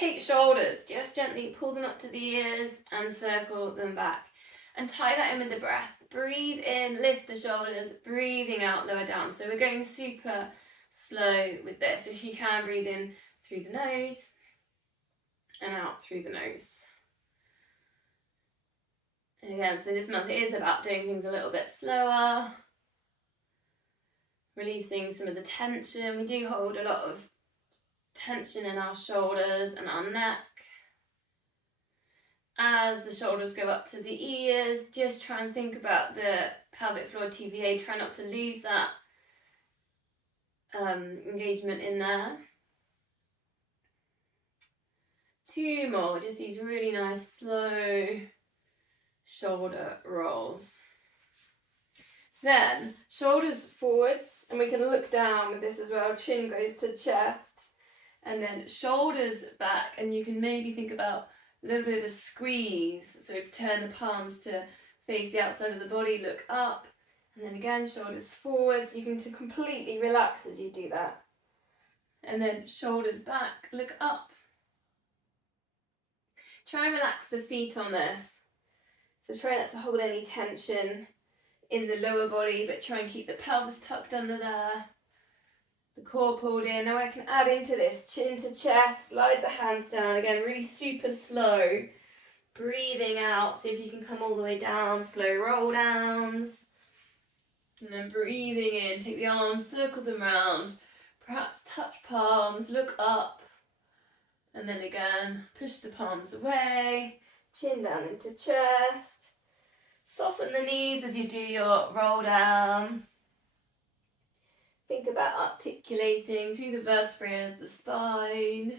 take your shoulders, just gently pull them up to the ears and circle them back. And tie that in with the breath. Breathe in, lift the shoulders, breathing out, lower down. So we're going super slow with this. If you can, breathe in through the nose and out through the nose. And again, so this month is about doing things a little bit slower, releasing some of the tension. We do hold a lot of tension in our shoulders and our neck. As the shoulders go up to the ears, just try and think about the pelvic floor TVA. Try not to lose that engagement in there. 2 more, just these really nice slow shoulder rolls. Then shoulders forwards, and we can look down with this as well. Chin goes to chest, and then shoulders back, and you can maybe think about a little bit of a squeeze. So turn the palms to face the outside of the body, look up, and then again shoulders forwards. You can completely relax as you do that. And then shoulders back, look up. Try and relax the feet on this. So try not to hold any tension in the lower body, but try and keep the pelvis tucked under there. The core pulled in. Now I can add into this, chin to chest, slide the hands down. Again, really super slow. Breathing out, see if you can come all the way down, slow roll downs. And then breathing in, take the arms, circle them round. Perhaps touch palms, look up. And then again, push the palms away, chin down into chest. Soften the knees as you do your roll down. Think about articulating through the vertebrae of the spine.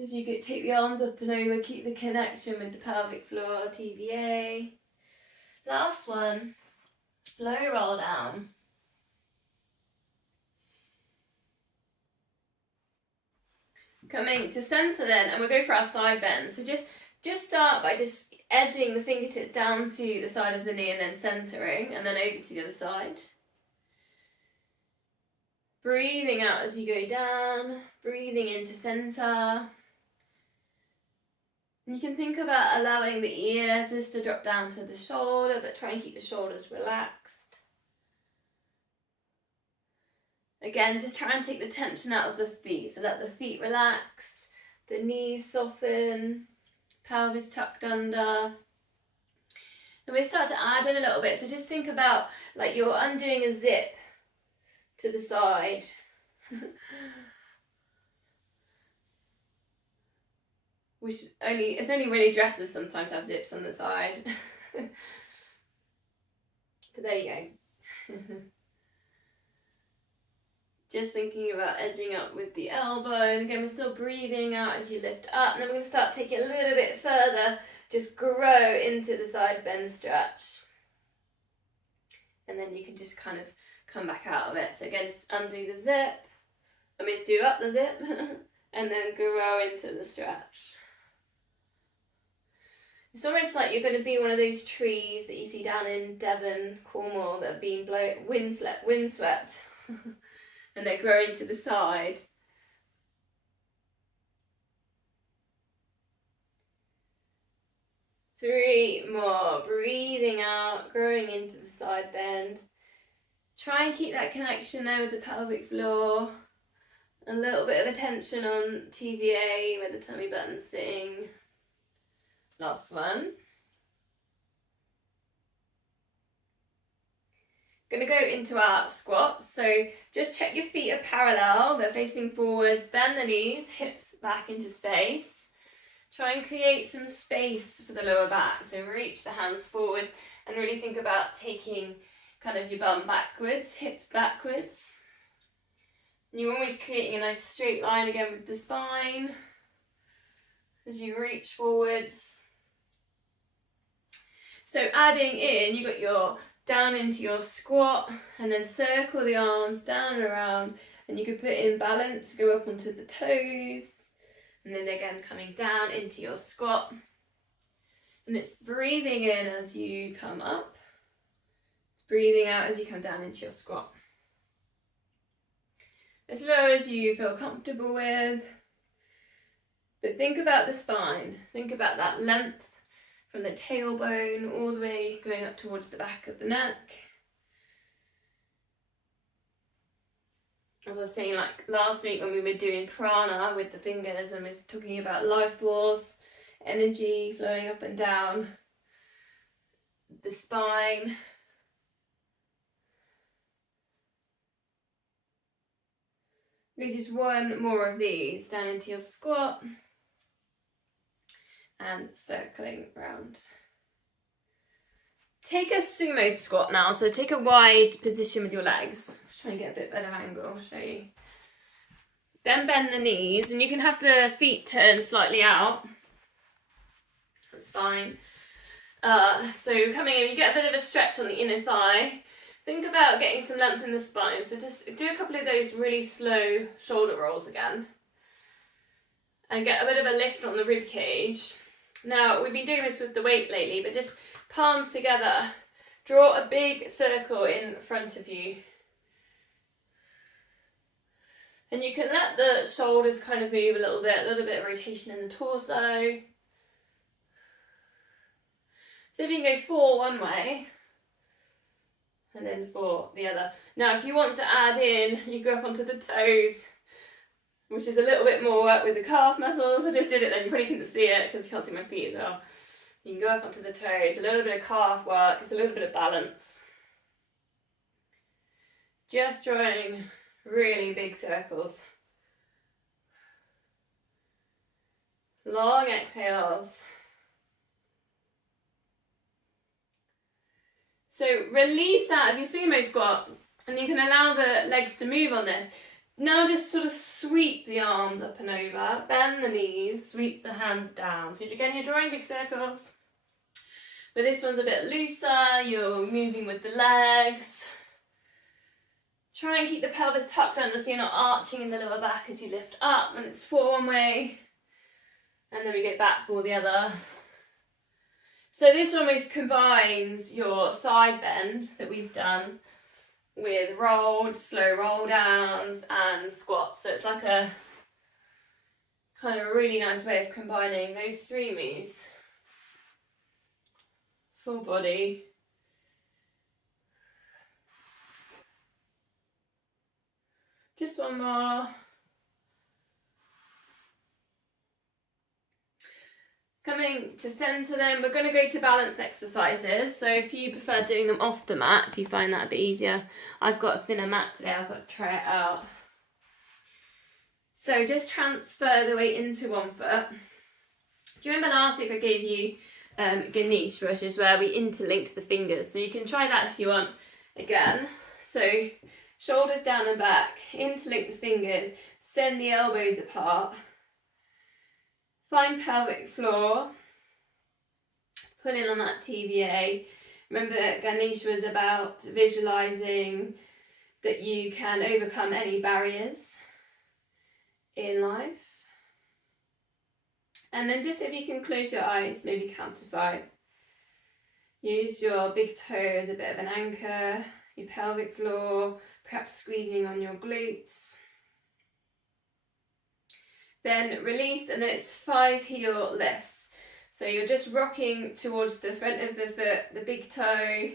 As you take the arms up and over, keep the connection with the pelvic floor, TVA. Last one, slow roll down. Coming to centre then, and we'll go for our side bend. So just start by just edging the fingertips down to the side of the knee and then centering, and then over to the other side. Breathing out as you go down, breathing into centre. You can think about allowing the ear just to drop down to the shoulder, but try and keep the shoulders relaxed. Again, just try and take the tension out of the feet, so let the feet relax, the knees soften, pelvis tucked under. And we start to add in a little bit, so just think about like you're undoing a zip to the side. It's only really dresses sometimes have zips on the side. But there you go. Just thinking about edging up with the elbow, and again we're still breathing out as you lift up, and then we're going to start taking it a little bit further, just grow into the side bend stretch, and then you can just kind of come back out of it. So again, just undo the zip, do up the zip, and then grow into the stretch. It's almost like you're going to be one of those trees that you see down in Devon, Cornwall, that have been windswept. And they're growing to the side. Three more, breathing out, growing into the side bend. Try and keep that connection there with the pelvic floor. A little bit of attention on TVA where the tummy button's sitting. Last one. Going to go into our squats, so just check your feet are parallel, they're facing forwards, bend the knees, hips back into space. Try and create some space for the lower back, so reach the hands forwards and really think about taking kind of your bum backwards, hips backwards. And you're always creating a nice straight line again with the spine as you reach forwards. So adding in, you've got your down into your squat, and then circle the arms down and around, and you could put in balance, go up onto the toes, and then again coming down into your squat. And it's breathing in as you come up, it's breathing out as you come down into your squat. As low as you feel comfortable with. But think about the spine. Think about that length from the tailbone all the way going up towards the back of the neck. As I was saying, like last week when we were doing prana with the fingers and was talking about life force, energy flowing up and down the spine. Do just one more of these down into your squat and circling around. Take a sumo squat now, so take a wide position with your legs. Just trying to get a bit better angle, I'll show you. Then bend the knees, and you can have the feet turned slightly out. That's fine. So coming in, you get a bit of a stretch on the inner thigh. Think about getting some length in the spine, so just do a couple of those really slow shoulder rolls again. And get a bit of a lift on the rib cage. Now, we've been doing this with the weight lately, but just palms together. Draw a big circle in front of you. And you can let the shoulders kind of move a little bit of rotation in the torso. So if you can go 4 one way, and then 4 the other. Now, if you want to add in, you go up onto the toes, which is a little bit more work with the calf muscles. I just did it then, you probably couldn't see it because you can't see my feet as well. You can go up onto the toes, a little bit of calf work, it's a little bit of balance. Just drawing really big circles. Long exhales. So release out of your sumo squat, and you can allow the legs to move on this. Now just sort of sweep the arms up and over, bend the knees, sweep the hands down. So again, you're drawing big circles, but this one's a bit looser, you're moving with the legs. Try and keep the pelvis tucked under so you're not arching in the lower back as you lift up, and it's 4 one way, and then we go back 4 the other. So this almost combines your side bend that we've done with rolled, slow roll downs and squats. So it's like a kind of a really nice way of combining those 3 moves. Full body. Just one more. Coming to centre then, we're going to go to balance exercises. So if you prefer doing them off the mat, if you find that a bit easier, I've got a thinner mat today, I thought I'd try it out. So just transfer the weight into one foot. Do you remember last week I gave you Ganesh, which is where we interlinked the fingers? So you can try that if you want again. So shoulders down and back, interlink the fingers, send the elbows apart. Find pelvic floor, pull in on that TVA. Remember Ganesh was about visualising that you can overcome any barriers in life. And then just if you can close your eyes, maybe count to 5. Use your big toe as a bit of an anchor, your pelvic floor, perhaps squeezing on your glutes. Then release, and then it's 5 heel lifts. So you're just rocking towards the front of the foot, the big toe.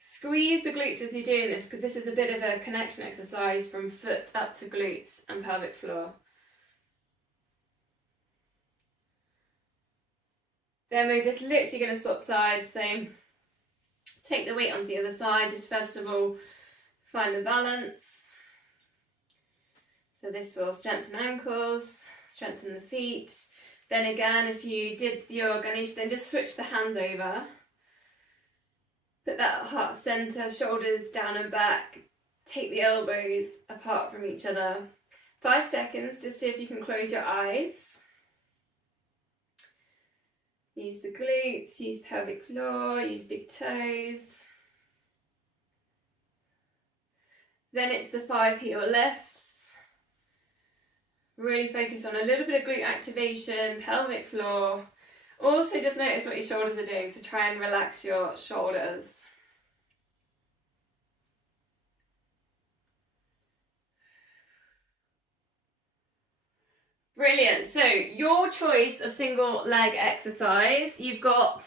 Squeeze the glutes as you're doing this, because this is a bit of a connection exercise from foot up to glutes and pelvic floor. Then we're just literally going to swap sides, so take the weight onto the other side. Just first of all, find the balance. So this will strengthen ankles, strengthen the feet. Then again, if you did your Ganesh, then just switch the hands over. Put that heart center, shoulders down and back. Take the elbows apart from each other. 5 seconds, just see if you can close your eyes. Use the glutes, use pelvic floor, use big toes. Then it's the 5 heel lifts. Really focus on a little bit of glute activation, pelvic floor. Also just notice what your shoulders are doing, so try and relax your shoulders. Brilliant. So your choice of single leg exercise, you've got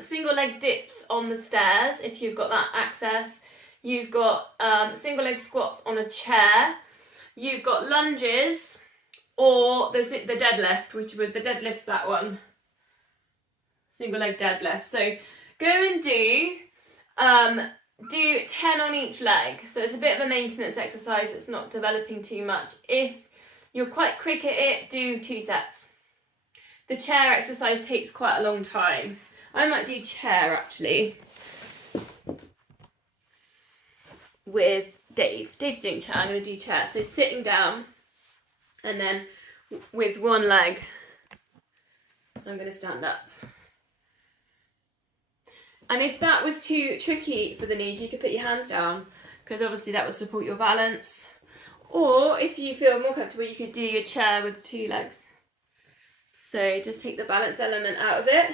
single leg dips on the stairs if you've got that access. You've got single leg squats on a chair. You've got lunges, or the deadlift, which would, the deadlift's that one. Single leg deadlift. So go and do 10 on each leg. So it's a bit of a maintenance exercise. It's not developing too much. If you're quite quick at it, do 2 sets. The chair exercise takes quite a long time. I might do chair actually with Dave. Dave's doing chair, I'm going to do chair. So sitting down and then with one leg, I'm going to stand up. And if that was too tricky for the knees, you could put your hands down, because obviously that will support your balance. Or if you feel more comfortable, you could do your chair with 2 legs. So just take the balance element out of it.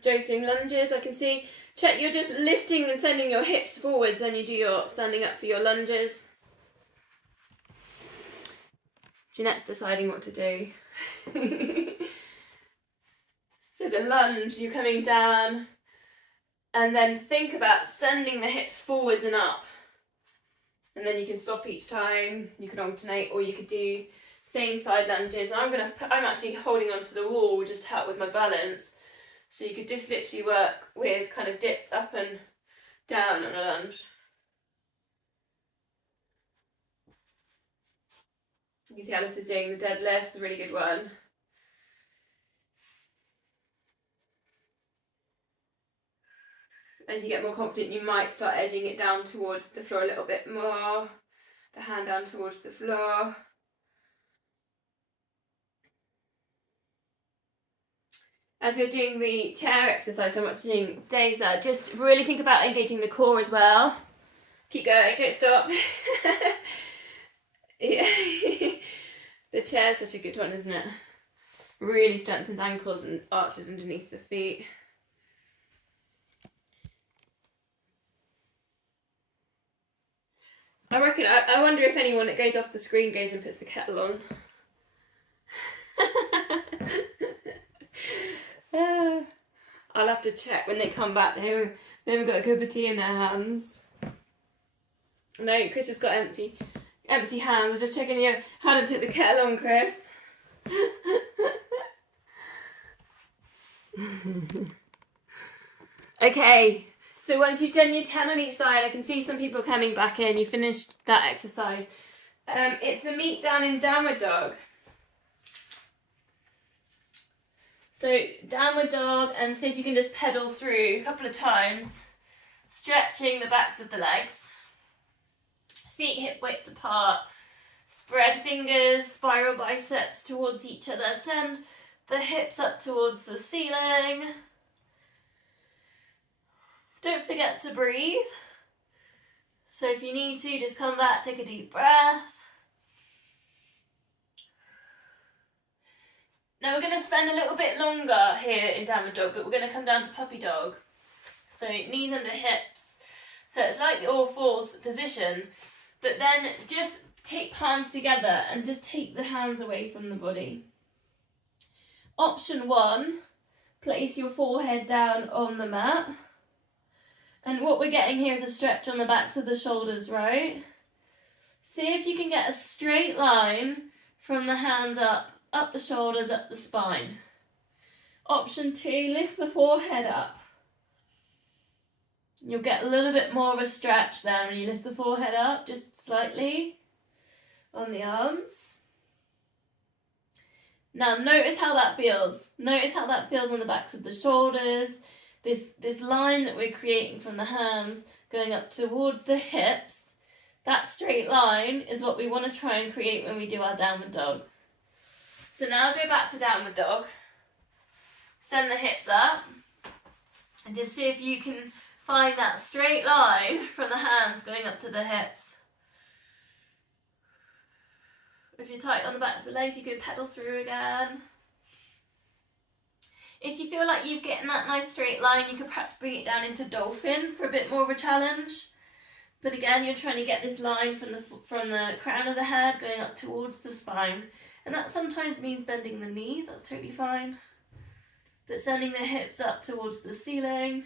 Joe's doing lunges, I can see. Check, you're just lifting and sending your hips forwards when you do your standing up for your lunges. Jeanette's deciding what to do. So the lunge, you're coming down, and then think about sending the hips forwards and up. And then you can stop each time, you can alternate, or you could do same side lunges. And I'm actually holding onto the wall just to help with my balance. So you could just literally work with kind of dips up and down on a lunge. You can see Alice is doing the deadlift, it's a really good one. As you get more confident, you might start edging it down towards the floor a little bit more. The hand down towards the floor. As you're doing the chair exercise, I'm watching Dave there, just really think about engaging the core as well. Keep going, don't stop. Yeah. The chair's such a good one, isn't it? Really strengthens ankles and arches underneath the feet. I reckon, I wonder if anyone that goes off the screen goes and puts the kettle on. I'll have to check when they come back. They haven't got a cup of tea in their hands. No, Chris has got empty hands. I was just checking you how to put the kettle on, Chris. Okay, so once you've done your 10 on each side, I can see some people coming back in. You finished that exercise. It's a meet down in downward dog. So downward dog, and see if you can just pedal through a couple of times, stretching the backs of the legs. Feet hip width apart. Spread fingers, spiral biceps towards each other. Send the hips up towards the ceiling. Don't forget to breathe. So if you need to, just come back, take a deep breath. Now we're going to spend a little bit longer here in downward dog, but we're going to come down to puppy dog. So knees under hips. So it's like the all fours position, but then just take palms together and just take the hands away from the body. Option 1, place your forehead down on the mat. And what we're getting here is a stretch on the backs of the shoulders, right? See if you can get a straight line from the hands up the shoulders, up the spine. Option 2, lift the forehead up. You'll get a little bit more of a stretch there when you lift the forehead up, just slightly on the arms. Now notice how that feels. Notice how that feels on the backs of the shoulders. This line that we're creating from the hands going up towards the hips, that straight line is what we want to try and create when we do our downward dog. So now go back to downward dog. Send the hips up and just see if you can find that straight line from the hands going up to the hips. If you're tight on the backs of the legs, you can pedal through again. If you feel like you've getting that nice straight line, you could perhaps bring it down into dolphin for a bit more of a challenge. But again, you're trying to get this line from the crown of the head going up towards the spine. And that sometimes means bending the knees, that's totally fine. But sending the hips up towards the ceiling.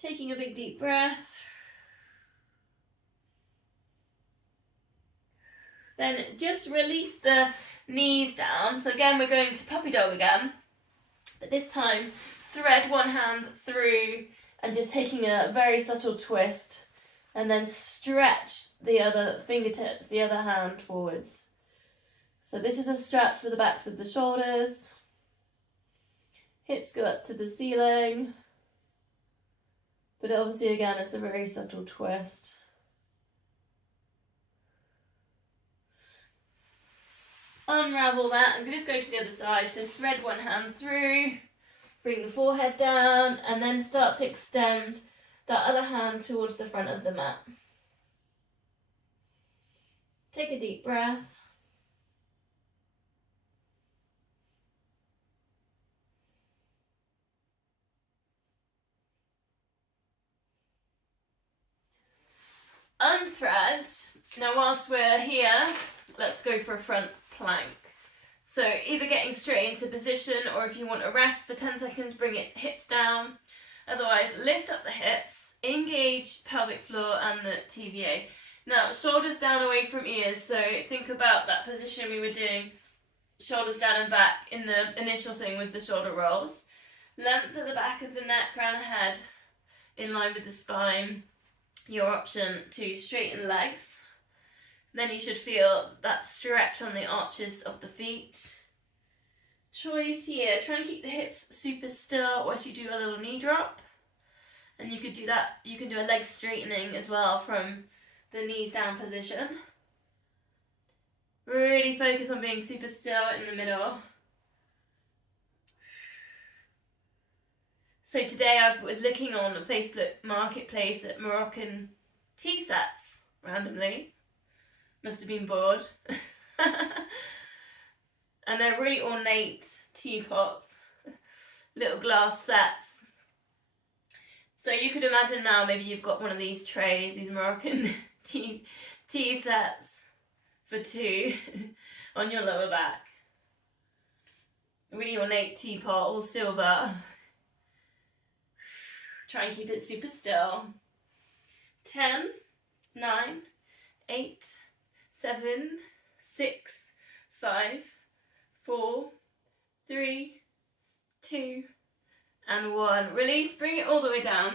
Taking a big deep breath. Then just release the knees down. So again, we're going to puppy dog again. But this time, thread one hand through and just taking a very subtle twist. And then stretch the other fingertips, the other hand forwards. So this is a stretch for the backs of the shoulders. Hips go up to the ceiling. But obviously, again, it's a very subtle twist. Unravel that, and just go to the other side. So thread one hand through, bring the forehead down, and then start to extend that other hand towards the front of the mat. Take a deep breath. Unthread. Now whilst we're here, let's go for a front plank. So either getting straight into position, or if you want to rest for 10 seconds, bring it hips down. Otherwise, lift up the hips, engage pelvic floor and the TVA. Now, shoulders down away from ears. So think about that position we were doing, shoulders down and back in the initial thing with the shoulder rolls. Length at the back of the neck, crown of head, in line with the spine. Your option to straighten legs. Then you should feel that stretch on the arches of the feet. Choice here, try and keep the hips super still whilst you do a little knee drop. And you could do that, you can do a leg straightening as well from the knees down position. Really focus on being super still in the middle. So today I was looking on Facebook Marketplace at Moroccan tea sets, randomly. Must have been bored. And they're really ornate teapots, little glass sets. So you could imagine now maybe you've got one of these trays, these Moroccan tea sets for two on your lower back. A really ornate teapot, all silver. Try and keep it super still. 10, 9, 8, 7, 6, 5, 4, 3, 2, and 1. Release, bring it all the way down.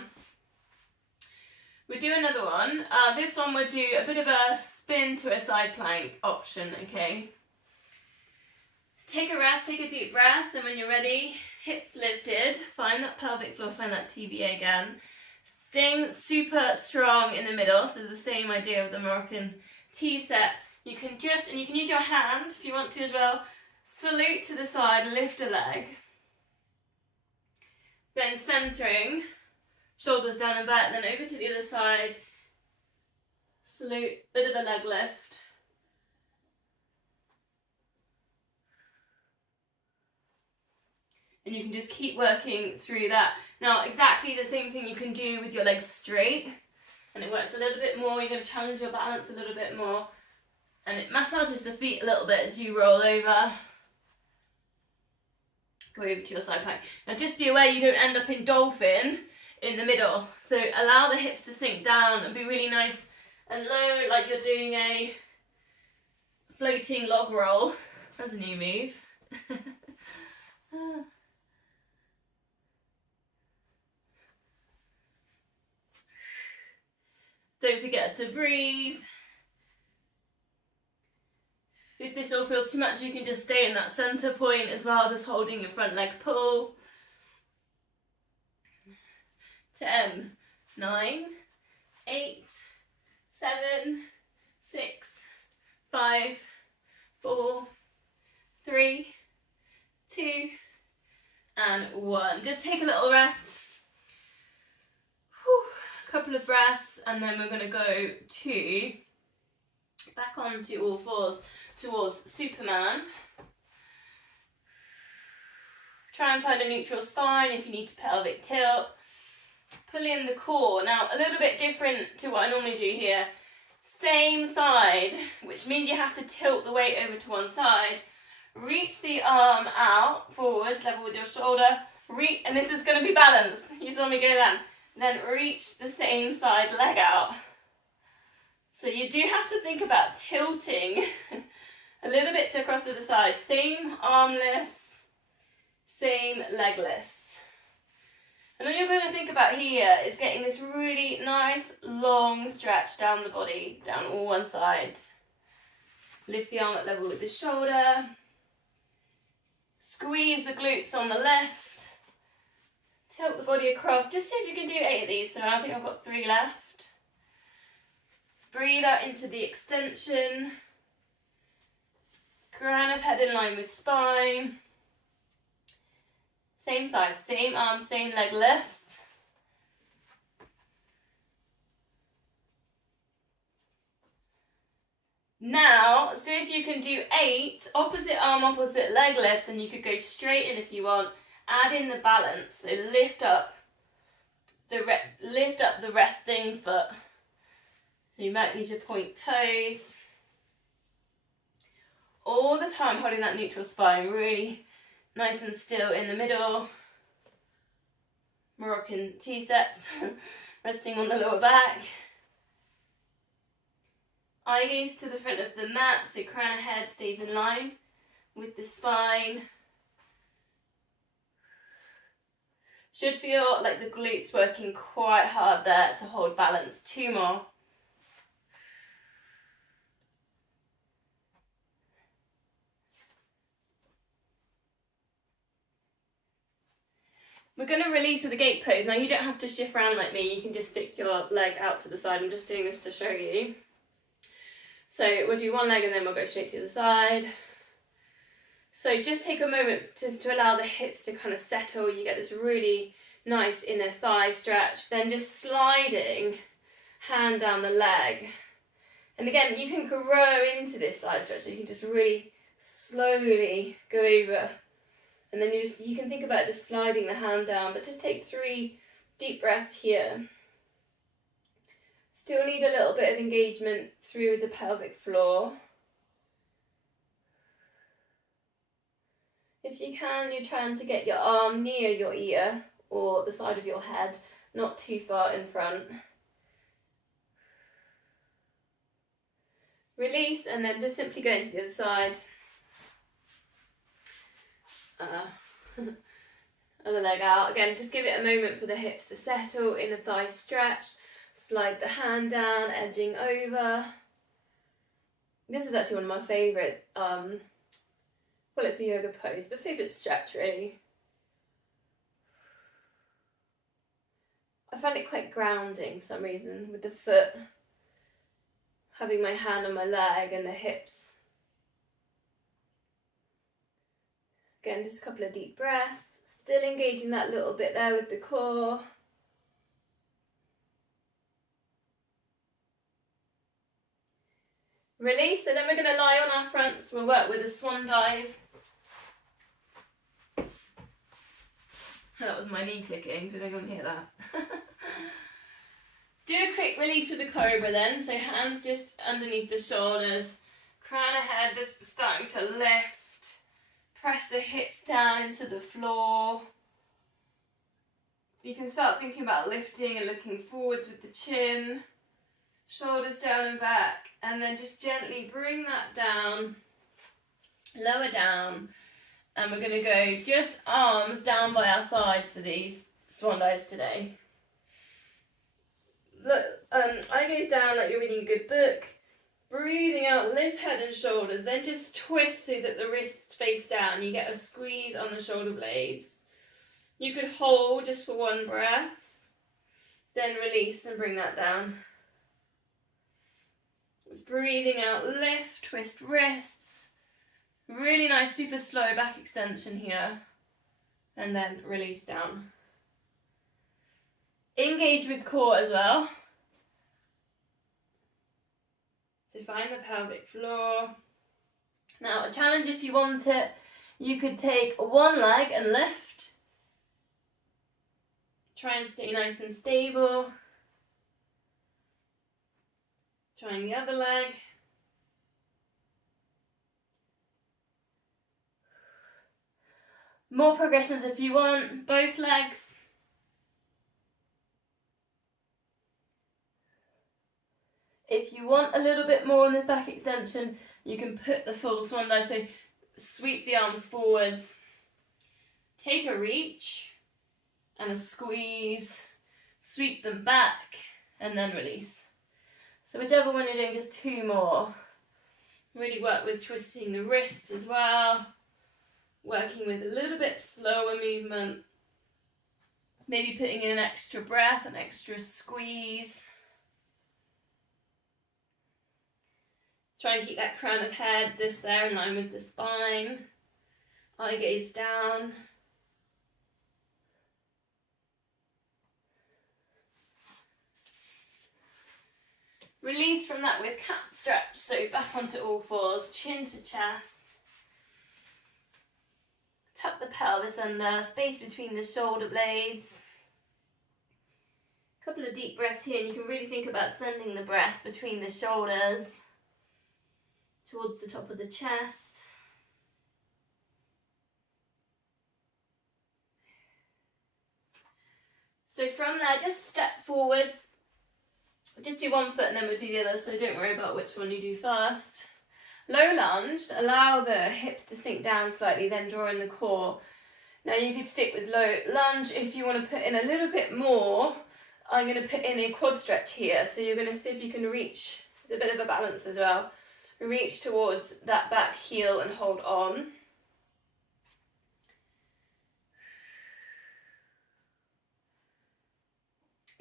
We'll do another one. This one we'll do a bit of a spin to a side plank option, okay? Take a rest, take a deep breath, and when you're ready, hips lifted, find that pelvic floor, find that TVA again. Staying super strong in the middle, so the same idea of the Moroccan tea set. You can use your hand if you want to as well. Salute to the side, lift a leg. Then centering, shoulders down and back, then over to the other side. Salute, bit of a leg lift. And you can just keep working through that. Now, exactly the same thing you can do with your legs straight. And it works a little bit more. You're going to challenge your balance a little bit more. And it massages the feet a little bit as you roll over. Go over to your side plank. Now just be aware you don't end up in dolphin in the middle. So allow the hips to sink down and be really nice and low, like you're doing a floating log roll. That's a new move. Don't forget to breathe. If this all feels too much, you can just stay in that center point as well, just holding your front leg pull. 10, 9, 8, 7, 6, 5, 4, 3, 2, and 1. Just take a little rest. Whew. Couple of breaths, and then we're going to go to back onto all fours towards Superman. Try and find a neutral spine if you need to pelvic tilt. Pull in the core. Now, a little bit different to what I normally do here. Same side, which means you have to tilt the weight over to one side. Reach the arm out, forwards, level with your shoulder. And this is going to be balance. You saw me go then. Then reach the same side leg out. So you do have to think about tilting a little bit to across to the side. Same arm lifts, same leg lifts. And then you're going to think about here is getting this really nice long stretch down the body, down all one side. Lift the arm at level with the shoulder. Squeeze the glutes on the left. Tilt the body across. Just see if you can do 8 of these. So I think I've got 3 left. Breathe out into the extension. Crown of head in line with spine. Same side, same arm, same leg lifts. Now, see if you can do 8 opposite arm, opposite leg lifts, and you could go straight in if you want. Add in the balance, so lift up the resting foot. So you might need to point toes. All the time holding that neutral spine, really nice and still in the middle. Moroccan T-sets, resting on the lower back. Eye gaze to the front of the mat, so crown of head stays in line with the spine. Should feel like the glutes working quite hard there to hold balance. 2 more. We're going to release with a gate pose. Now you don't have to shift around like me, you can just stick your leg out to the side. I'm just doing this to show you. So we'll do one leg and then we'll go straight to the side. So just take a moment to allow the hips to kind of settle. You get this really nice inner thigh stretch. Then just sliding, hand down the leg. And again, you can grow into this side stretch, so you can just really slowly go over. And then you can think about just sliding the hand down, but just take 3 deep breaths here. Still need a little bit of engagement through the pelvic floor. If you can, you're trying to get your arm near your ear or the side of your head, not too far in front. Release and then just simply go into the other side. Other leg out. Again, just give it a moment for the hips to settle, inner thigh stretch. Slide the hand down, edging over. This is actually one of my favourite, well, it's a yoga pose, but favourite stretch really. I find it quite grounding for some reason, with the foot, having my hand on my leg and the hips. Again, just a couple of deep breaths, still engaging that little bit there with the core. Release, and then we're going to lie on our fronts. We'll work with a swan dive. That was my knee clicking, did anyone hear that? Do a quick release with the cobra then, so hands just underneath the shoulders, crown of head just starting to lift, press the hips down into the floor. You can start thinking about lifting and looking forwards with the chin, shoulders down and back, and then just gently bring that down, lower down, and we're going to go just arms down by our sides for these swan dives today. Look, eye gaze down like you're reading a good book. Breathing out, lift head and shoulders, then just twist so that the wrists face down. You get a squeeze on the shoulder blades. You could hold just for 1 breath, then release and bring that down. Just breathing out, lift, twist wrists. Really nice, super slow back extension here. And then release down. Engage with core as well. So find the pelvic floor. Now a challenge if you want it, you could take one leg and lift. Try and stay nice and stable. Trying the other leg. More progressions if you want, both legs. If you want a little bit more in this back extension, you can put the full swan dive. So sweep the arms forwards, take a reach and a squeeze, sweep them back and then release. So whichever one you're doing, just 2 more. Really work with twisting the wrists as well, working with a little bit slower movement, maybe putting in an extra breath, an extra squeeze. Try and keep that crown of head, this there, in line with the spine. Eye gaze down. Release from that with cat stretch, so back onto all fours, chin to chest. Tuck the pelvis under, space between the shoulder blades. A couple of deep breaths here, and you can really think about sending the breath between the shoulders towards the top of the chest. So from there, just step forwards. Just do one foot and then we'll do the other, so don't worry about which one you do first. Low lunge, allow the hips to sink down slightly, then draw in the core. Now you could stick with low lunge. If you want to put in a little bit more, I'm going to put in a quad stretch here. So you're going to see if you can reach, there's a bit of a balance as well. Reach towards that back heel and hold on.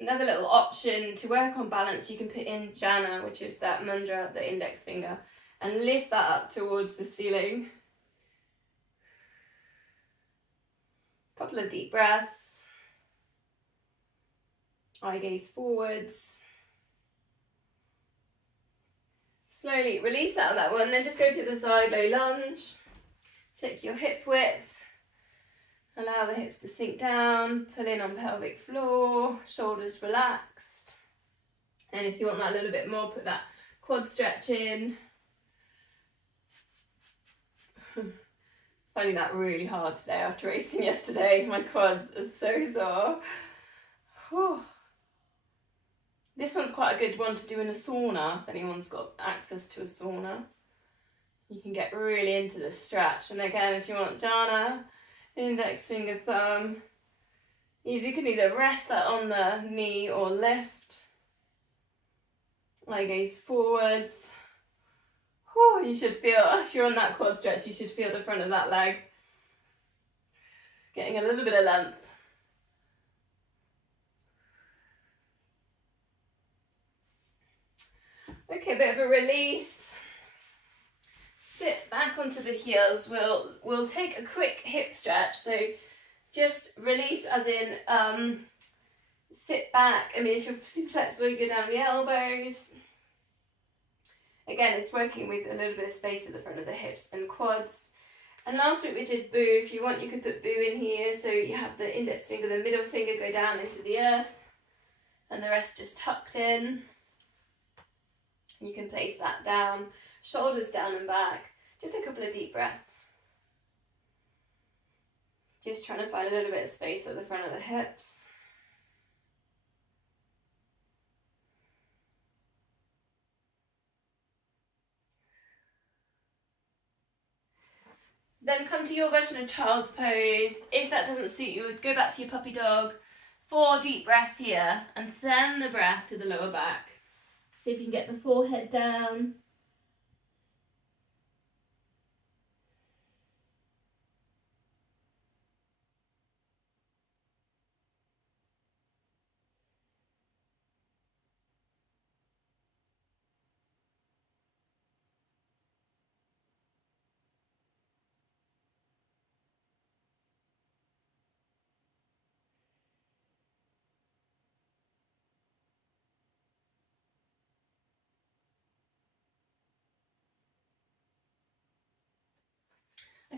Another little option to work on balance, you can put in jhana, which is that mudra, the index finger, and lift that up towards the ceiling. Couple of deep breaths. Eye gaze forwards. Slowly release out of that one, then just go to the side, low lunge. Check your hip width. Allow the hips to sink down, pull in on pelvic floor, shoulders relaxed. And if you want that a little bit more, put that quad stretch in. Finding that really hard today after racing yesterday. My quads are so sore. Whew. This one's quite a good one to do in a sauna, if anyone's got access to a sauna. You can get really into this stretch. And again, if you want jhana, index finger, thumb, you can either rest that on the knee or lift. Eye gaze forwards. Whew, you should feel, if you're on that quad stretch, you should feel the front of that leg getting a little bit of length. Okay, a bit of a release. Sit back onto the heels. We'll take a quick hip stretch. So just release as in sit back. I mean, if you're super flexible, you go down the elbows. Again, it's working with a little bit of space at the front of the hips and quads. And last week we did boo. If you want, you could put boo in here. So you have the index finger, the middle finger go down into the earth, and the rest just tucked in. You can place that down, shoulders down and back. Just a couple of deep breaths. Just trying to find a little bit of space at the front of the hips. Then come to your version of child's pose. If that doesn't suit you, go back to your puppy dog. 4 deep breaths here and send the breath to the lower back. See if you can get the forehead down.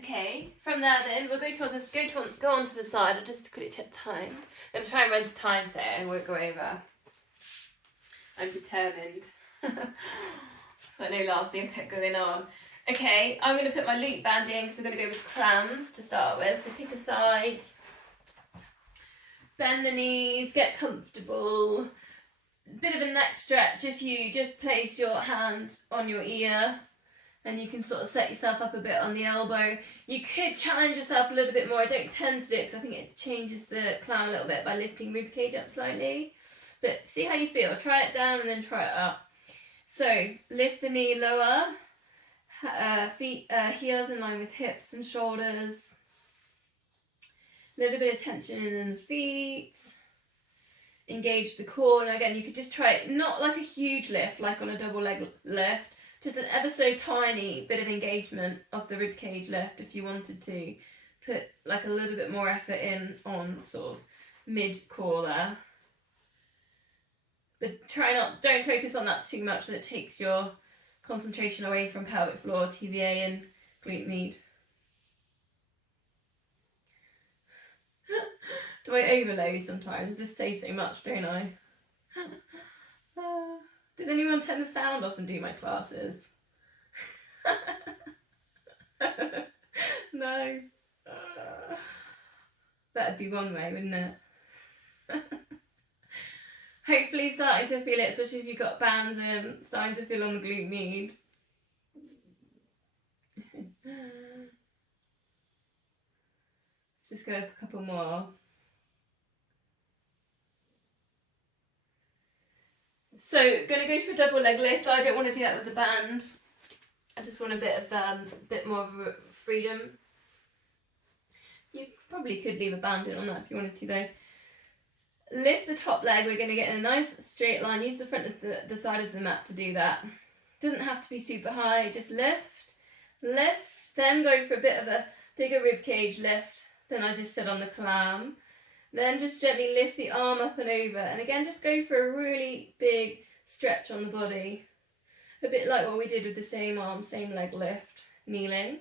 Okay, from there then we'll go on to the side. I'll just quickly check time. I'm going to try and run to time there and we'll go over. I'm determined. I know last week I kept going on. Okay, I'm going to put my loop band in because we're going to go with clams to start with. So pick a side, bend the knees, get comfortable. Bit of a neck stretch if you just place your hand on your ear and you can sort of set yourself up a bit on the elbow. You could challenge yourself a little bit more. I don't tend to do it because I think it changes the clown a little bit by lifting rib cage up slightly. But see how you feel. Try it down and then try it up. So lift the knee lower, heels in line with hips and shoulders. A little bit of tension in the feet. Engage the core. And again, you could just try it, not like a huge lift, like on a double leg lift, just an ever so tiny bit of engagement of the rib cage lift if you wanted to put like a little bit more effort in on sort of mid core there. But don't focus on that too much that it takes your concentration away from pelvic floor, TVA and glute med. Do I overload sometimes? I just say so much, don't I? Does anyone turn the sound off and do my classes? No. That'd be one way, wouldn't it? Hopefully starting to feel it, especially if you've got bands in, starting to feel on the glute med. Let's just go up a couple more. So, going to go for a double leg lift. I don't want to do that with the band. I just want a bit more of a freedom. You probably could leave a band in on that if you wanted to though. Lift the top leg. We're going to get in a nice straight line. Use the front of the side of the mat to do that. Doesn't have to be super high. Just lift, then go for a bit of a bigger rib cage lift than I just said on the clam. Then just gently lift the arm up and over. And again, just go for a really big stretch on the body. A bit like what we did with the same arm, same leg lift, kneeling.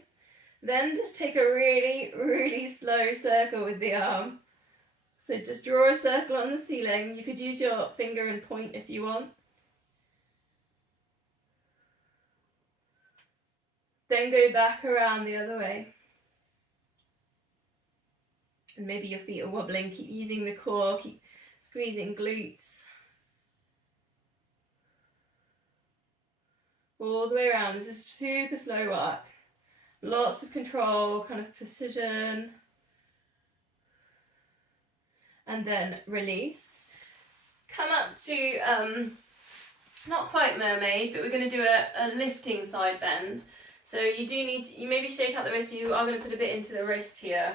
Then just take a really, really slow circle with the arm. So just draw a circle on the ceiling. You could use your finger and point if you want. Then go back around the other way. And maybe your feet are wobbling. Keep using the core, keep squeezing glutes. All the way around. This is super slow work. Lots of control, kind of precision. And then release. Come up to, not quite mermaid, but we're going to do a lifting side bend. So you maybe shake out the wrist. You are going to put a bit into the wrist here.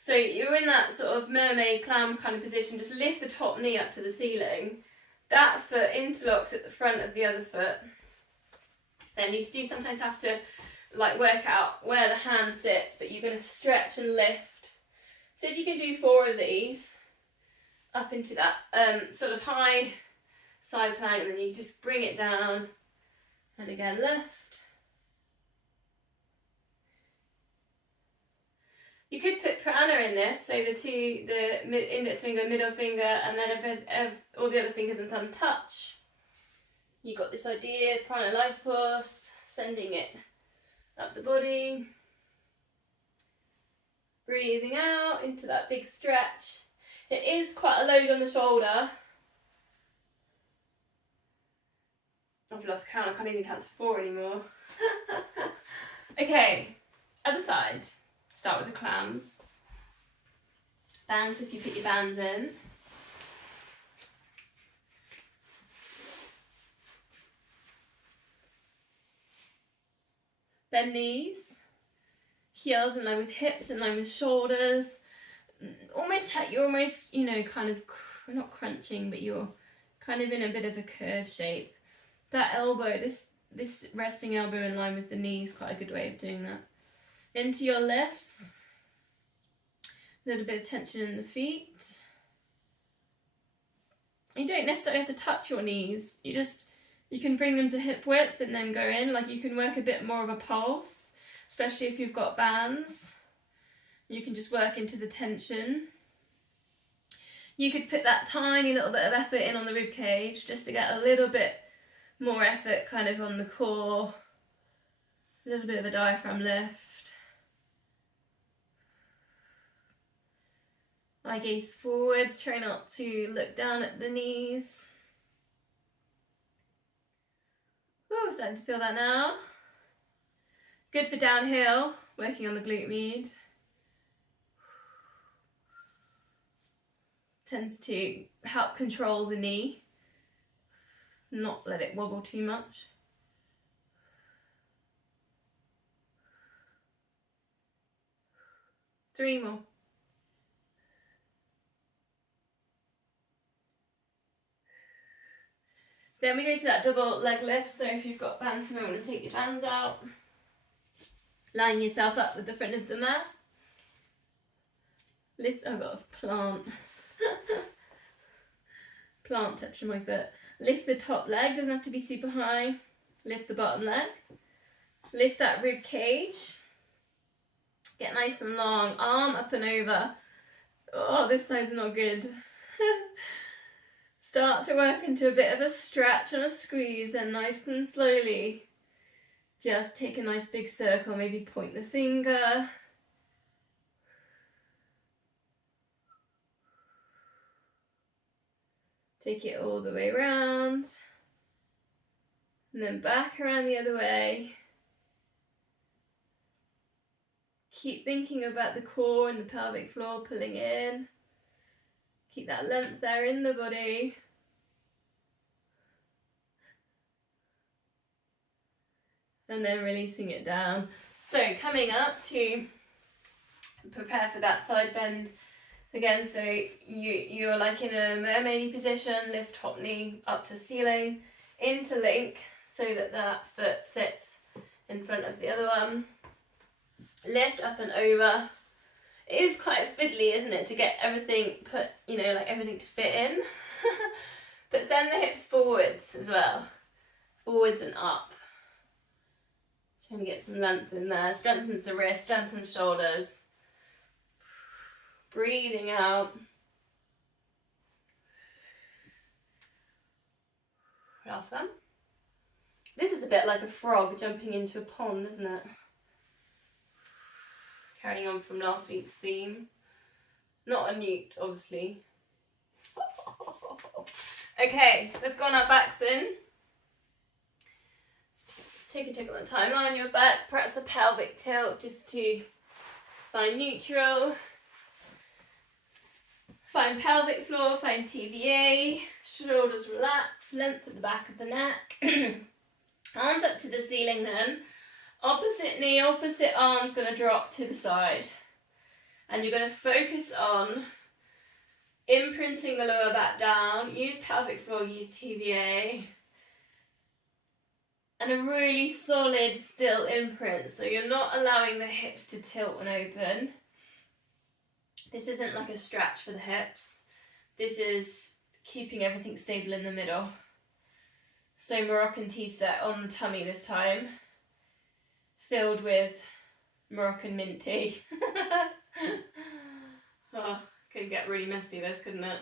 So you're in that sort of mermaid clam kind of position. Just lift the top knee up to the ceiling. That foot interlocks at the front of the other foot. Then you do sometimes have to like work out where the hand sits, but you're going to stretch and lift. So if you can do 4 of these up into that sort of high side plank, then you just bring it down and again lift. You could put prana in this, so the index finger, middle finger, and then if all the other fingers and thumb touch, you got this idea, prana life force, sending it up the body, breathing out into that big stretch. It is quite a load on the shoulder. I've lost count, I can't even count to 4 anymore. Okay, other side. Start with the clams. Bands if you put your bands in. Bend knees. Heels in line with hips, in line with shoulders. You're almost, kind of, not crunching, but you're kind of in a bit of a curve shape. That elbow, this resting elbow in line with the knee is quite a good way of doing that. Into your lifts. A little bit of tension in the feet. You don't necessarily have to touch your knees. You can bring them to hip width and then go in. Like you can work a bit more of a pulse. especially if you've got bands. You can just work into the tension. You could put that tiny little bit of effort in on the rib cage just to get a little bit more effort kind of on the core, a little bit of a diaphragm lift. I gaze forwards, try not to look down at the knees. Oh, starting to feel that now. Good for downhill, working on the glute med. Tends to help control the knee, not let it wobble too much. Three more. Then we go to that double leg lift. So if you've got bands, you might want to take your bands out. Line yourself up with the front of the mat. Lift, I've got a plant. Plant touching my foot. Lift the top leg, doesn't have to be super high. Lift the bottom leg. Lift that rib cage. Get nice and long, arm up and over. Oh, this side's not good. Start to work into a bit of a stretch and a squeeze, and nice and slowly just take a nice big circle, maybe point the finger. Take it all the way around, and then back around the other way. Keep thinking about the core and the pelvic floor pulling in. Keep that length there in the body. And then releasing it down. So coming up to prepare for that side bend again. So you're like in a mermaid position, lift top knee up to ceiling, interlink so that that foot sits in front of the other one. Lift up and over. It is quite fiddly, isn't it, to get everything put, you know, like everything to fit in. But send the hips forwards as well. Forwards and up. Trying to get some length in there. Strengthens the wrist, strengthens shoulders. Breathing out. Last one. This is a bit like a frog jumping into a pond, isn't it? Carrying on from last week's theme. Not a newt, obviously. Okay, let's go on our backs then. Take a tickle on the timeline, your back, perhaps a pelvic tilt just to find neutral. Find pelvic floor, find TVA, shoulders relaxed, length at the back of the neck. Arms up to the ceiling then. Opposite knee, opposite arm's going to drop to the side. And you're going to focus on imprinting the lower back down. Use pelvic floor, use TVA. And a really solid, still imprint. So you're not allowing the hips to tilt and open. This isn't like a stretch for the hips. This is keeping everything stable in the middle. So Moroccan tea set on the tummy this time. Filled with Moroccan mint tea. Oh, could get really messy this, couldn't it?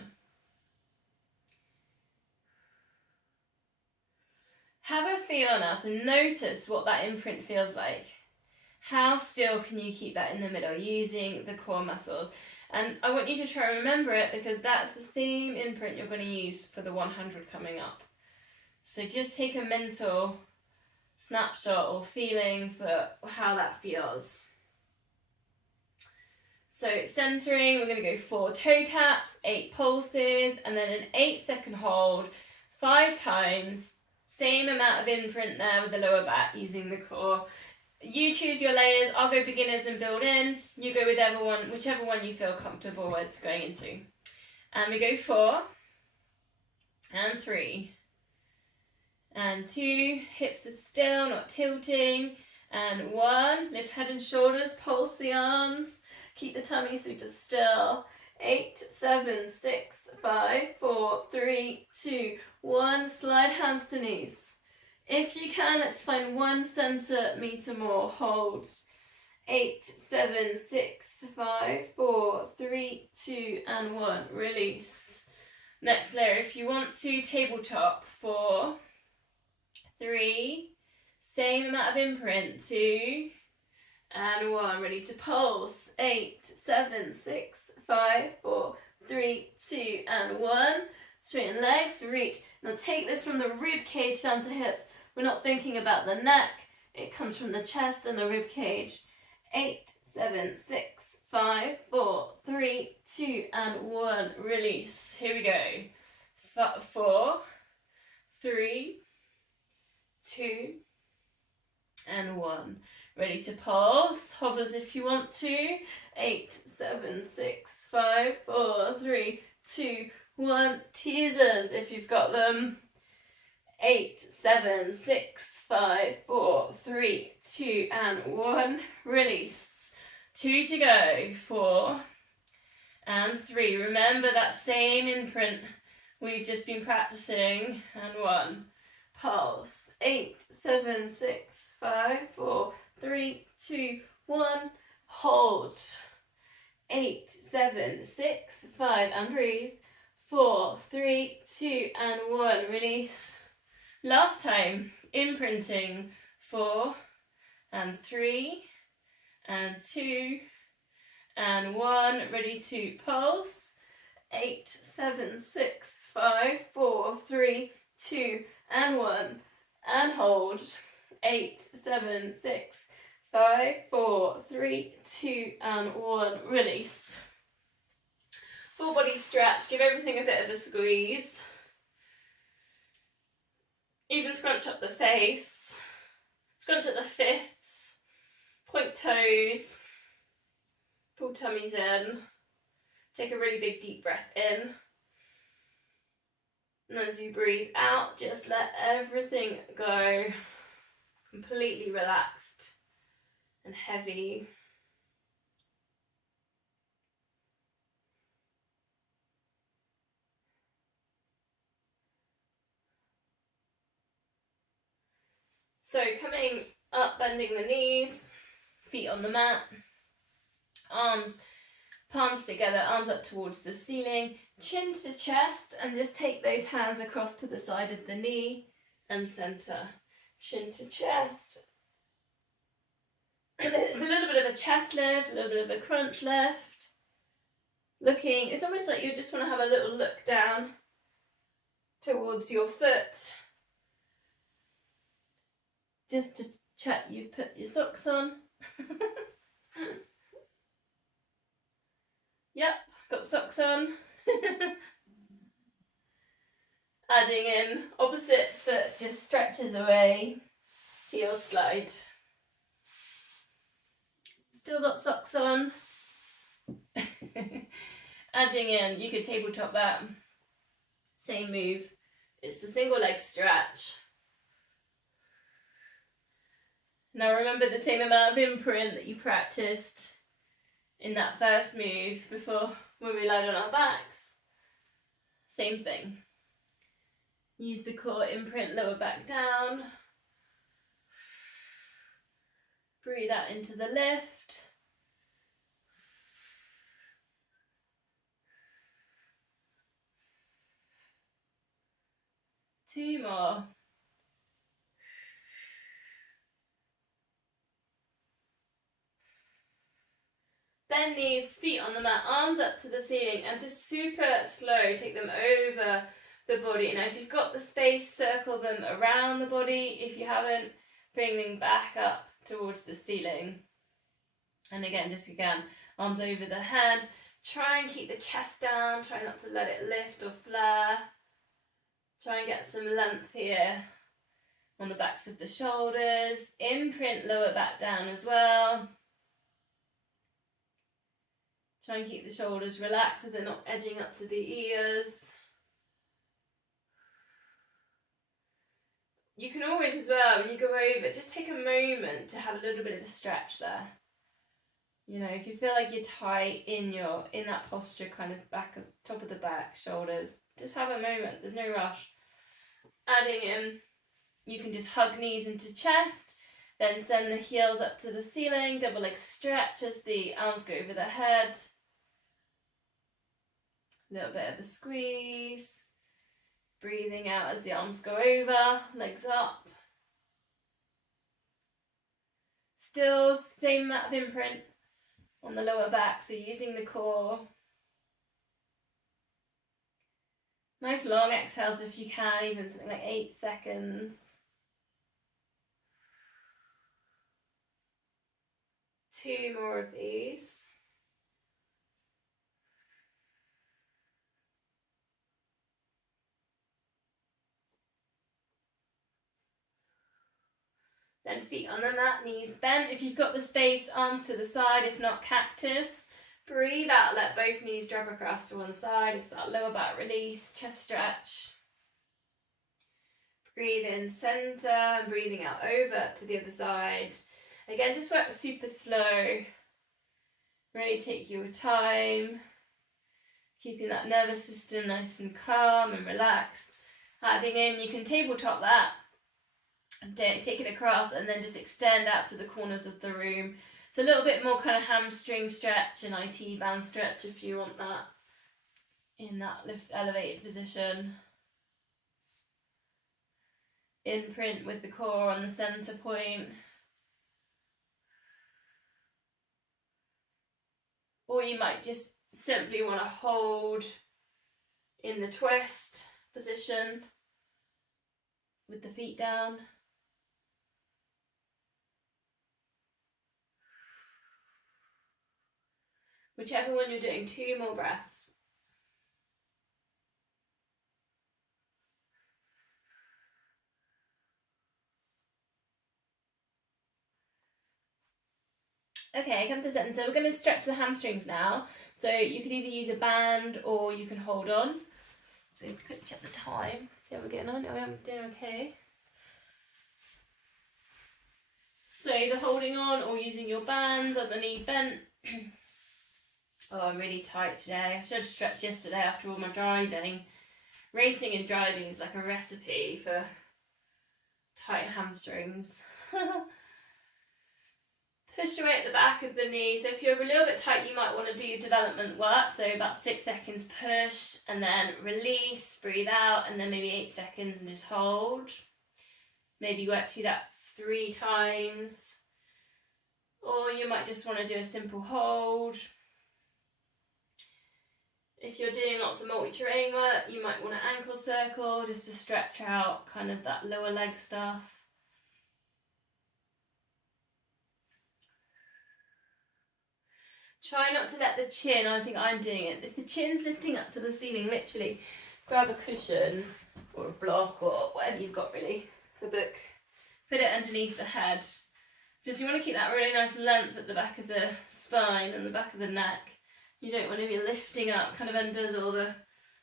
Have a feel now, so notice what that imprint feels like. How still can you keep that in the middle using the core muscles? And I want you to try and remember it because that's the same imprint you're going to use for the 100 coming up. So just take a mental snapshot or feeling for how that feels. So centering, we're going to go 4 toe taps, 8 pulses, and then an 8-second hold, 5 times. Same amount of imprint there with the lower back using the core. You choose your layers. I'll go beginners and build in. You go with whichever one you feel comfortable with going into. And we go 4 and 3 and 2. Hips are still, not tilting. And 1. Lift head and shoulders. Pulse the arms. Keep the tummy super still. 8, 7, 6, 5, 4, 3, 2, 1. Slide hands to knees. If you can, let's find 1 centimeter more. Hold. 8, 7, 6, 5, 4, 3, 2, and 1. Release. Next layer, if you want to, tabletop. 4, 3, same amount of imprint. 2, and 1. Ready to pulse. 8, 7, 6, 5, 4, 3, 2, and 1. Straighten legs, reach. Now take this from the rib cage down to hips. We're not thinking about the neck. It comes from the chest and the rib cage. 8, 7, 6, 5, 4, 3, 2, and 1. Release. Here we go. 4, 3, 2, and 1. Ready to pulse. Hovers if you want to. 8, 7, 6, 5, 4, 3, 2, 1. Teasers if you've got them. 8, 7, 6, 5, 4, 3, 2, and 1. Release. 2 to go. 4 and 3. Remember that same imprint we've just been practicing. And 1. Pulse. 8, 7, 6, 5, 4, 3, 2, 1. Hold. 8, 7, 6, 5, and breathe. 4, 3, 2, and 1. Release. Last time, imprinting. 4 and 3 and 2 and 1. Ready to pulse. 8, 7, 6, 5, 4, 3, 2, and 1. And hold. 8, 7, 6, 5, 4, 3, 2, and 1. Release. Full body stretch. Give everything a bit of a squeeze. Even scrunch up the face. Scrunch up the fists. Point toes. Pull tummies in. Take a really big deep breath in. And as you breathe out, just let everything go. Completely relaxed and heavy. So coming up, bending the knees, feet on the mat, arms, palms together, arms up towards the ceiling, chin to chest, and just take those hands across to the side of the knee and center. Chin to chest. And it's a little bit of a chest lift, a little bit of a crunch lift. Looking, it's almost like you just want to have a little look down towards your foot. Just to check you put your socks on. Yep, got socks on. Adding in, opposite foot just stretches away, heel slide. Still got socks on. Adding in, you could tabletop that. Same move. It's the single leg stretch. Now remember the same amount of imprint that you practiced in that first move before when we lied on our backs. Same thing. Use the core imprint, lower back down. Breathe out into the lift. Two more. Bend knees, feet on the mat, arms up to the ceiling, and just super slow, take them over the body. Now if you've got the space, circle them around the body. If you haven't, bring them back up towards the ceiling. And again, arms over the head. Try and keep the chest down, try not to let it lift or flare. Try and get some length here on the backs of the shoulders. Imprint lower back down as well. Try and keep the shoulders relaxed so they're not edging up to the ears. You can always as well, when you go over, just take a moment to have a little bit of a stretch there. You know, if you feel like you're tight in that posture, kind of top of the back, shoulders, just have a moment, there's no rush. Adding in, you can just hug knees into chest, Then send the heels up to the ceiling, double leg stretch as the arms go over the head. A little bit of a squeeze. Breathing out as the arms go over, legs up. Still same amount of imprint on the lower back, so using the core. Nice long exhales if you can, even something like 8 seconds. 2 more of these. Then feet on the mat, knees bent. If you've got the space, arms to the side, if not cactus. Breathe out, let both knees drop across to one side. It's that lower back release, chest stretch. Breathe in, center, and breathing out over to the other side. Again, just work super slow. Really take your time. Keeping that nervous system nice and calm and relaxed. Adding in, you can tabletop that. Take it across and then just extend out to the corners of the room. It's a little bit more kind of hamstring stretch and IT band stretch if you want that in that elevated position. Imprint with the core on the center point. Or you might just simply want to hold in the twist position with the feet down. Whichever one you're doing, 2 more breaths. Okay, come to center. We're going to stretch the hamstrings now. So you could either use a band or you can hold on. So quickly check the time. See how we're getting on. Are we doing okay? So either holding on or using your bands on the knee bent. Oh, I'm really tight today. I should have stretched yesterday after all my driving. Racing and driving is like a recipe for tight hamstrings. Push away at the back of the knee. So if you're a little bit tight, you might want to do your development work. So about 6 seconds push and then release, breathe out, and then maybe 8 seconds and just hold. Maybe work through that 3 times. Or you might just want to do a simple hold. If you're doing lots of multi-terrain work, you might want an ankle circle just to stretch out kind of that lower leg stuff. Try not to let the chin, I think I'm doing it, if the chin's lifting up to the ceiling, literally grab a cushion or a block or whatever you've got really, a book, put it underneath the head. Just you want to keep that really nice length at the back of the spine and the back of the neck. You don't want to be lifting up, kind of undoes all the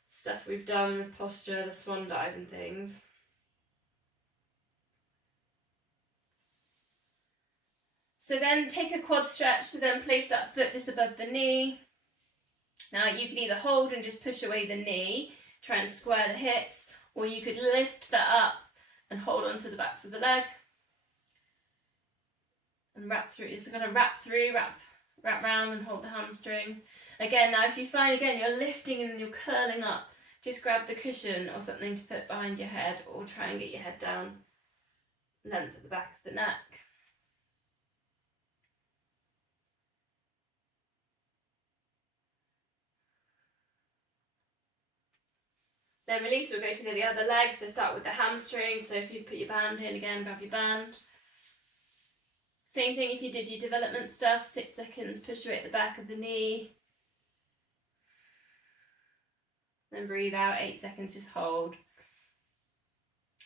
stuff we've done with posture, the swan dive and things. So then take a quad stretch, so then place that foot just above the knee. Now you can either hold and just push away the knee, try and square the hips, or you could lift that up and hold onto the backs of the leg. And wrap through, so kind of wrap round and hold the hamstring. Again, now if you find again you're lifting and you're curling up, just grab the cushion or something to put behind your head or try and get your head down, length at the back of the neck. Then release, we'll go to the other leg, so start with the hamstring, so if you put your band in again, grab your band. Same thing if you did your development stuff, 6 seconds, push away at the back of the knee. Then breathe out, 8 seconds, just hold.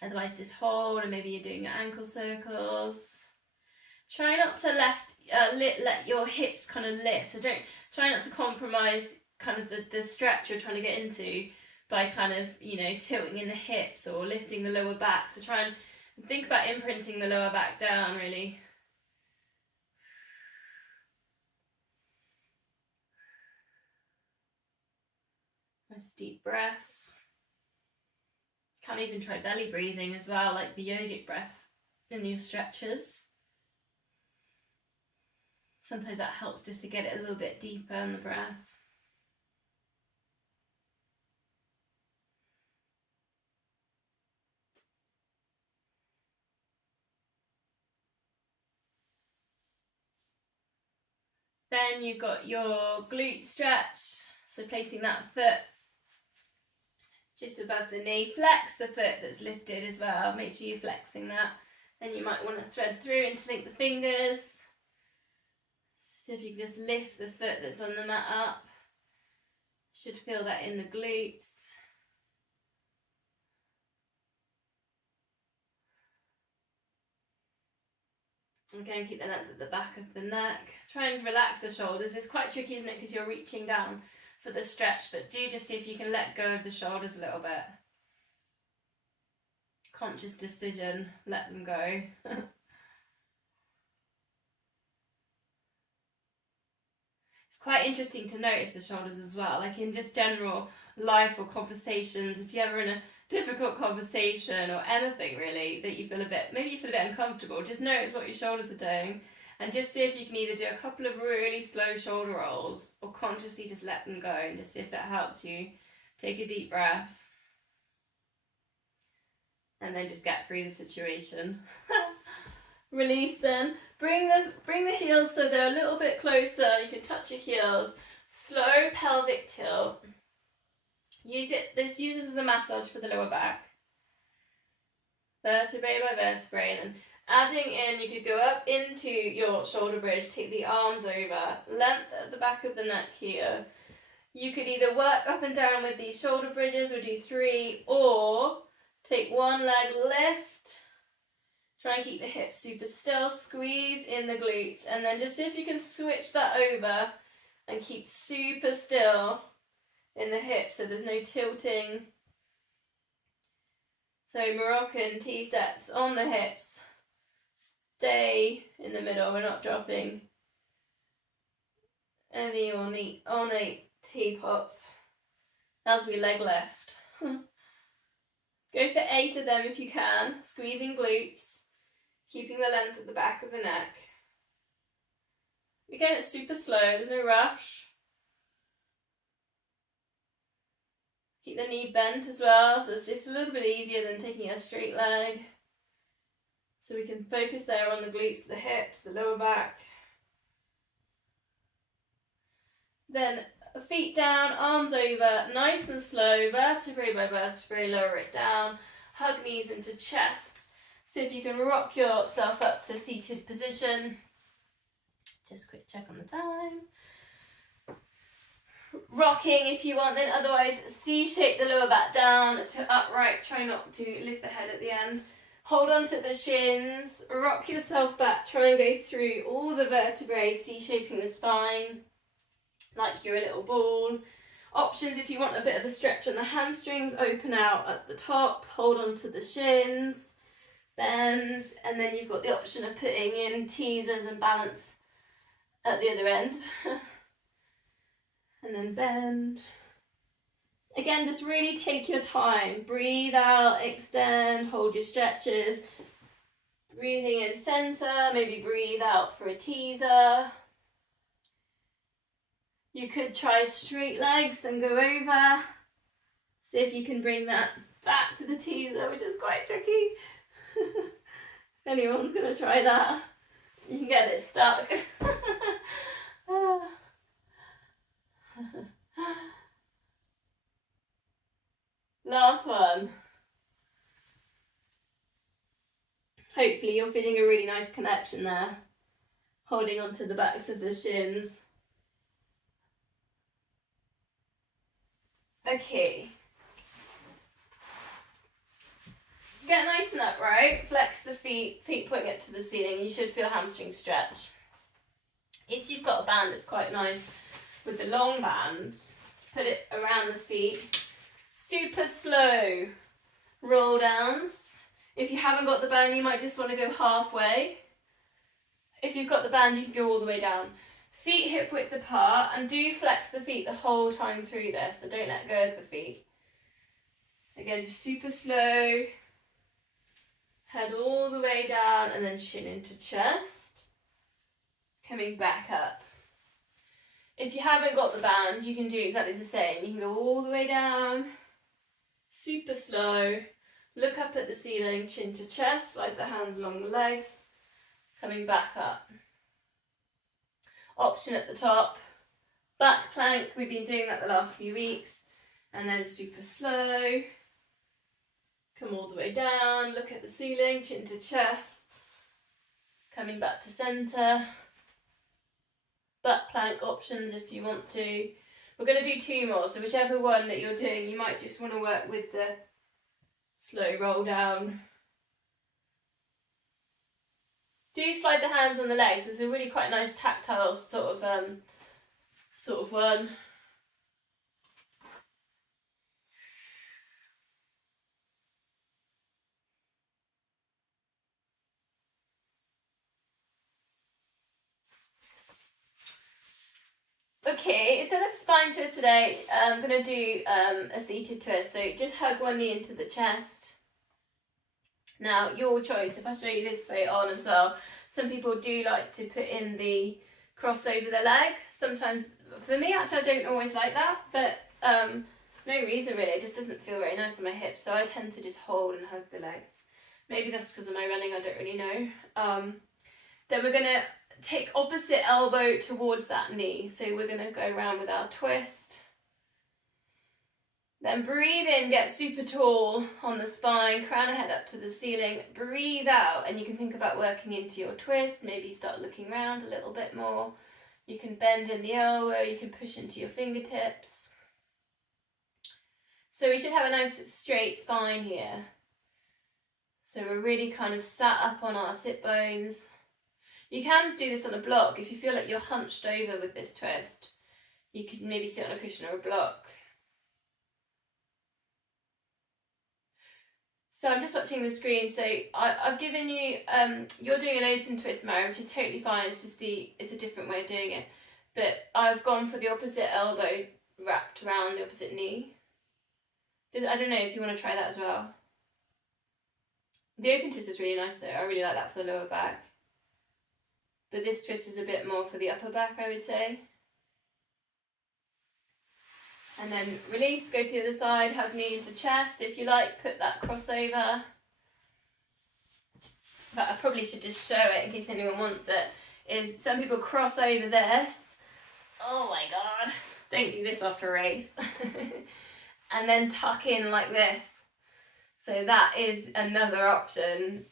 Otherwise just hold, and maybe you're doing your ankle circles. Try not to let your hips kind of lift, so try not to compromise kind of the stretch you're trying to get into by kind of, tilting in the hips or lifting the lower back. So try and think about imprinting the lower back down, really. Nice deep breaths. Can even try belly breathing as well, like the yogic breath in your stretches. Sometimes that helps just to get it a little bit deeper in the breath. Then you've got your glute stretch, so placing that foot just above the knee. Flex the foot that's lifted as well, make sure you're flexing that. Then you might want to thread through, interlink the fingers. So if you can just lift the foot that's on the mat up, you should feel that in the glutes. Again, keep the length at the back of the neck. Try and relax the shoulders. It's quite tricky, isn't it, because you're reaching down for the stretch, but do just see if you can let go of the shoulders a little bit. Conscious decision, let them go. It's quite interesting to notice the shoulders as well, like in just general life or conversations. If you're ever in a difficult conversation or anything really that you feel a bit, maybe you feel a bit uncomfortable, just notice what your shoulders are doing and just see if you can either do a couple of really slow shoulder rolls or consciously just let them go and just see if that helps you. Take a deep breath and then just get through the situation. Release them. Bring the heels so they're a little bit closer. You can touch your heels. Slow pelvic tilt. This uses as a massage for the lower back. Vertebrae by vertebrae. And adding in, you could go up into your shoulder bridge, take the arms over, length at the back of the neck here. You could either work up and down with these shoulder bridges or do 3, or take one leg, lift. Try and keep the hips super still, squeeze in the glutes, and then just see if you can switch that over and keep super still in the hips so there's no tilting. So Moroccan T-sets on the hips. Stay in the middle, we're not dropping any ornate teapots as we leg lift. Go for 8 of them if you can, squeezing glutes, keeping the length at the back of the neck. Again, it's super slow, there's no rush. Keep the knee bent as well, so it's just a little bit easier than taking a straight leg. So we can focus there on the glutes, the hips, the lower back. Then feet down, arms over, nice and slow, vertebrae by vertebrae, lower it down. Hug knees into chest. See if you can rock yourself up to seated position. Just quick check on the time. Rocking if you want, then otherwise C-shape the lower back down to upright. Try not to lift the head at the end. Hold on to the shins, rock yourself back, try and go through all the vertebrae, C-shaping the spine like you're a little ball. Options if you want a bit of a stretch on the hamstrings, open out at the top, hold on to the shins, bend, and then you've got the option of putting in teasers and balance at the other end. And then bend. Again, just really take your time. Breathe out, extend, hold your stretches. Breathing in center, maybe breathe out for a teaser. You could try straight legs and go over. See if you can bring that back to the teaser, which is quite tricky. If anyone's going to try that, you can get it stuck. Last one. Hopefully you're feeling a really nice connection there. Holding onto the backs of the shins. Okay. Get nice and upright. Flex the feet pointing up to the ceiling. You should feel hamstring stretch. If you've got a band, it's quite nice with the long band. Put it around the feet. Super slow roll downs. If you haven't got the band, you might just want to go halfway. If you've got the band, you can go all the way down. Feet hip width apart, and do flex the feet the whole time through this, so don't let go of the feet. Again, just super slow. Head all the way down and then chin into chest. Come coming back up. If you haven't got the band, you can do exactly the same. You can go all the way down, super slow, look up at the ceiling, chin to chest, slide the hands along the legs, coming back up. Option at the top, back plank, we've been doing that the last few weeks, and then super slow, come all the way down, look at the ceiling, chin to chest, coming back to centre. Back plank options if you want to. We're going to do 2 more, so whichever one that you're doing, you might just want to work with the slow roll down. Do slide the hands on the legs. It's a really quite nice tactile sort of one. Okay, instead of spine twist today, I'm going to do a seated twist. So just hug one knee into the chest. Now, your choice. If I show you this way on as well, some people do like to put in the cross over the leg. Sometimes, for me, actually, I don't always like that, but no reason really. It just doesn't feel very nice on my hips, so I tend to just hold and hug the leg. Maybe that's because of my running, I don't really know. Then we're going to take opposite elbow towards that knee. So we're going to go around with our twist. Then breathe in, get super tall on the spine, crown of head up to the ceiling. Breathe out, and you can think about working into your twist. Maybe start looking around a little bit more. You can bend in the elbow, you can push into your fingertips. So we should have a nice straight spine here. So we're really kind of sat up on our sit bones. You can do this on a block. If you feel like you're hunched over with this twist, you could maybe sit on a cushion or a block. So I'm just watching the screen. So I've given you, you're doing an open twist, Mary, which is totally fine. It's just it's a different way of doing it. But I've gone for the opposite elbow wrapped around the opposite knee. I don't know if you want to try that as well. The open twist is really nice though. I really like that for the lower back. But this twist is a bit more for the upper back, I would say. And then release, go to the other side, hug knee into chest. If you like, put that crossover. But I probably should just show it in case anyone wants it. Is some people cross over this. Oh my God. Don't do this after a race. And then tuck in like this. So that is another option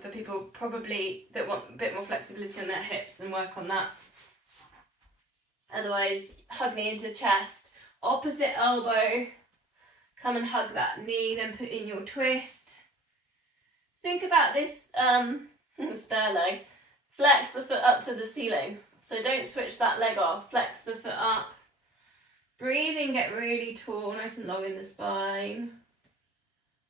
for people probably that want a bit more flexibility on their hips and work on that. Otherwise, hug knee into chest. Opposite elbow, come and hug that knee, then put in your twist. Think about this stair leg. Flex the foot up to the ceiling. So don't switch that leg off. Flex the foot up. Breathe in, get really tall, nice and long in the spine.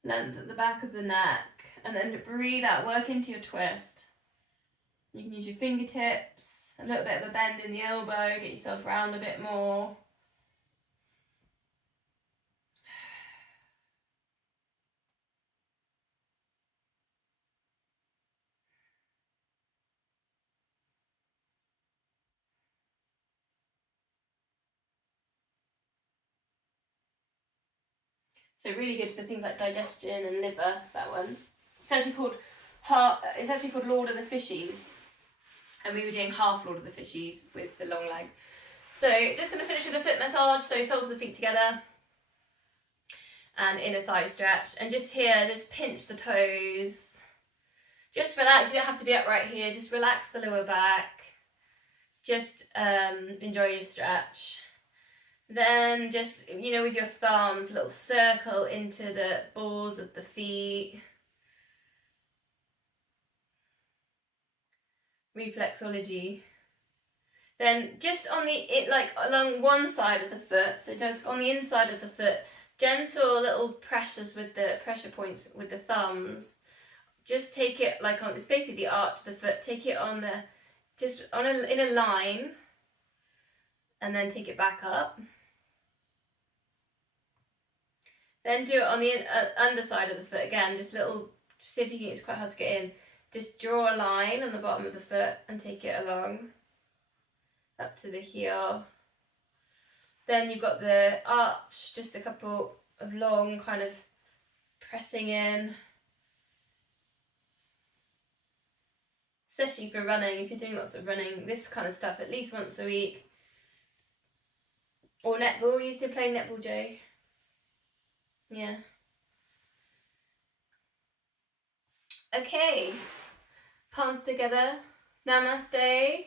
Length at the back of the neck. And then breathe out, work into your twist. You can use your fingertips, a little bit of a bend in the elbow, get yourself round a bit more. So really good for things like digestion and liver, that one. It's actually called Lord of the Fishies. And we were doing half Lord of the Fishies with the long leg. So just going to finish with a foot massage. So soles of the feet together. And inner thigh stretch. And just here, just pinch the toes. Just relax. You don't have to be upright here. Just relax the lower back. Just enjoy your stretch. Then just, with your thumbs, a little circle into the balls of the feet. Reflexology. Then just on along one side of the foot, so just on the inside of the foot, gentle little pressures with the pressure points with the thumbs. Just take it it's basically the arch of the foot. Take it in a line, and then take it back up. Then do it on the underside of the foot again, just see if you can, it's quite hard to get in. Just draw a line on the bottom of the foot and take it along. up to the heel. Then you've got the arch, just a couple of long kind of pressing in. Especially for running, if you're doing lots of running, this kind of stuff at least once a week. Or netball, you used to play netball, Joe? Yeah. Okay, palms together, namaste.